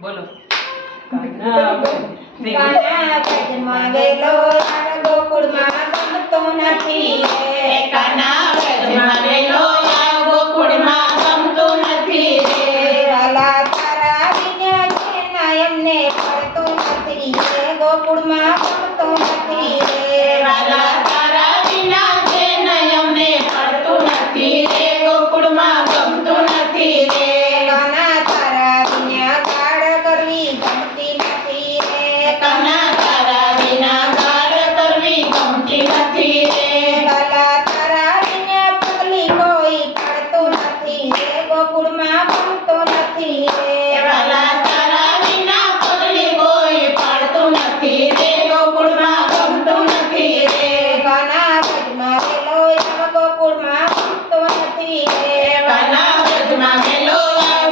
બોલો. કાના વ્રજમાં વેલો ગોકુળમાં ગમતો નથી રે. કાના વ્રજમાં વેલો ગોકુળમાં ગમતો નથી રે. વાલા તારા વિના જેના એમને પડતું નથી રે. ગોકુળમાં ગમતો નથી રે. વાલા તારા વિના જેના એમને પડતું નથી રે. ગોકુળમાં ગમતું નથી રે. કાના તારા વિના ગાળ કરવી ગમતી નથી રે. કાના તારા વિના ગાળ કરવી ગમતી નથી રે. વાલા તારા વિના પગલી કોઈ પાડતું નથી રે. ગોકુળમાં ગમતો નથી રે. વાલા તારા વિના પગલી કોઈ પાડતું નથી રે. ગોકુળમાં ગમતું નથી રે. કાના વ્રજમાં વેલો ગોકુળમાં ગમતો નથી રે. કાના વ્રજમાં વેલો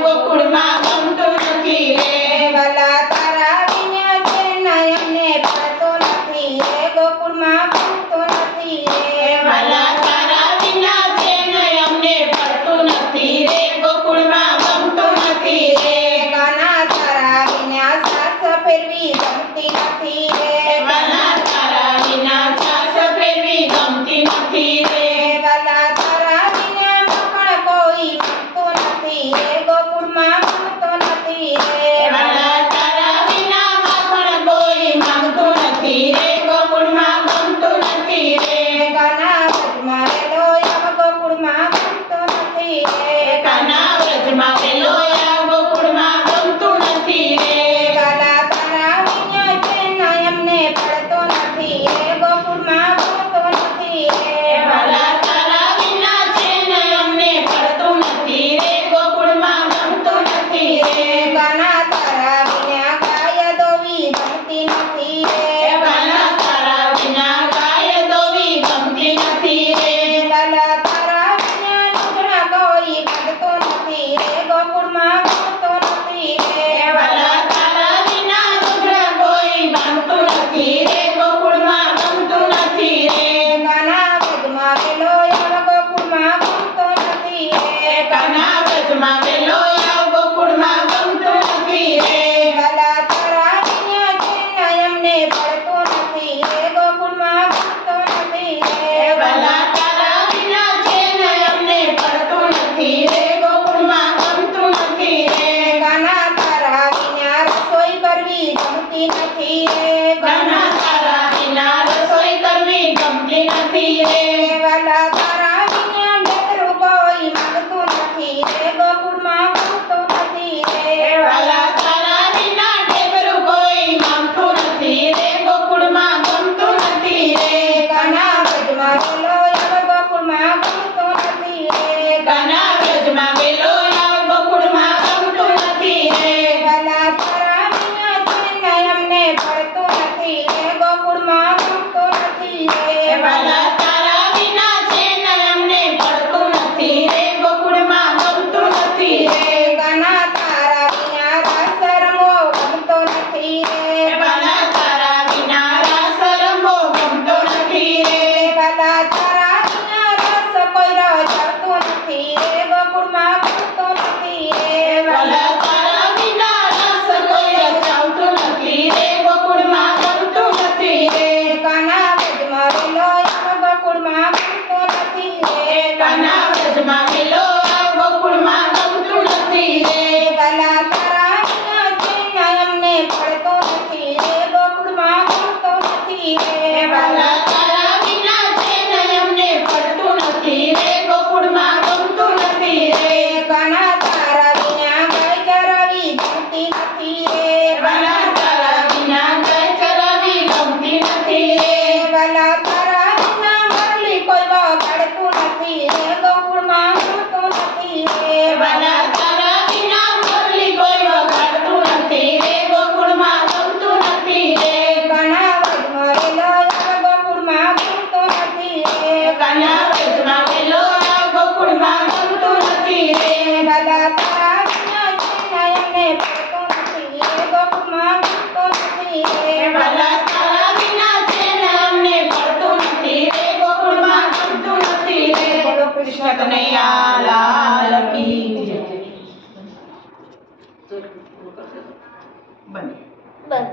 ગોકુળમાં ગમતું નથી રે. વાલા તારા વિના જેના એમને પડતો નથી રે. ગોકુળમાં ગમતો નથી રે. વાલા તારા વિના જેને અમને પડતું નથી રે. ગોકુળમાં ગમતું નથી રે. કાના તારા વિના સાસ ફેરવી ગમતી નથી રે. વાલા તારા વિના સાસ ફેરવી ગમતી નથી રે. વાલા તારા વિના મખણ કોઈ ગમતું નથી રે. ગોકુળમાં ગમતો નથી રે. વાલા તારા વિના માખણ કોઈ માંગતું નથી રે. ગોકુળમાં ગમતું નથી રે. કાના વ્રજમાં વેલો ગોકુળમાં ગમતો નથી રે. કાના વ્રજમાં વેલો ગોકુળમાં ગમતું નથી રે. વાલા તારા વિના જેના એમને પડતો નથી રે. ગોકુળમાં ગમતો નથી રે. વાલા તારા વિના જેને અમને પડતું નથી રે. ગોકુળમાં ગમતું નથી રે. કાના તારા વિના ગાય દોવી ગમતી નથી રે. વાલા તારા વિના ગાય દોવી ગમતી નથી રે. વાલા તારા વિના લુગડા કોઈ ગમતો નથી રે. ગોકુળમાં ગમતો નથી રે. વાલા તારા વિના લુગડા કોઈ ગમતું નથી રે. ગોકુળમાં ગમતું નથી રે. કાના વ્રજમાં વેલો ગોકુળમાં ગમતો નથી રે. કાના વ્રજમાં વેલો ગોકુળમાં ગમતું નથી રે. વાલા તારા વિના જેના એમને પડતો નથી રે. ગોકુળમાં ગમતો નથી રે. વાલા તારા વિના જેને અમને પડતું નથી રે. ગોકુળમાં ગમતું નથી રે. કાના તારા વિના રસોઈ કરવી ગમતી નથી રે. કાના તારા વિના રસોઈ કરવી ગમતી નથી રે. વાલા તારા વિના ઢેકરું કોઈ માંગતું નથી રે. ગોકુળમાં ગમતો નથી રે. વાલા તારા વિના ઢેબરું કોઈ માંગતું નથી રે. ગોકુળમાં ગમતું નથી રે. કાના વ્રજમાં વેલો ગોકુળમાં ગમતો નથી રે. કાના વ્રજમાં વેલો ગોકુળમાં ગમતું નથી રે. વાલા તારા વિના જેના એમને પડતો નથી રે. ગોકુળમાં ગમતો નથી રે. વાલા તારા વિના જેને અમને પડતું નથી રે. ગોકુળમાં ગમતું નથી રે. કાના તારા વિના રસ રમવો ગમતો નથી રે. વાલા તારા વિના રાસ રમવો ગમતો નથી રે. વાલા તારા વિના રસ કોઈ રજવતો નથી રે. ગોકુળમાં ગમતો નથી રે. વાલા તારા વિના રસ કોઈ રચાવતું નથી રે. ગોકુળમાં ગમતું નથી રે. કાના વ્રજમાં વેલો ગોકુળમાં ગમતો નથી રે. કાના વ્રજમાં વેલો ગોકુળમાં ગમતું નથી રે. વાલા તારા વિના જેના એમને પડતો નથી રે. ગોકુળમાં ગમતો નથી રે. વાલા તારા વિના જેને અમને પડતું નથી રે. ગોકુળમાં ગમતું નથી રે. કાના તારા વિના ગાય ચરાવી ગમતી નથી રે. વાલા તારા વિના ગાય ચરાવી ગમતી નથી રે. વાલા તારા વિના મુરલી કોઈ વગાડતું નથી રે. ગોકુળમાં ગમતો નથી રે. વાલા તારા વિના મુરલી કોઈ વગાડતું નથી રે. ગોકુળમાં ગમતું નથી રે. કાના વ્રજમાં વેલો ગોકુળમાં ગમતો નથી રે. કાના વ્રજમાં વેલો ગોકુળમાં ગમતું નથી રે. વાલા તારા વિના જેના એમને પડતો નથી રે. ગોકુળમાં ગમતો નથી રે. વાલા તારા વિના જેને અમને પડતું નથી રે. ગોકુળમાં ગમતું નથી રે. બોલો કૃષ્ણ કનૈયા લાલ કી જય. બંધ. બંધ.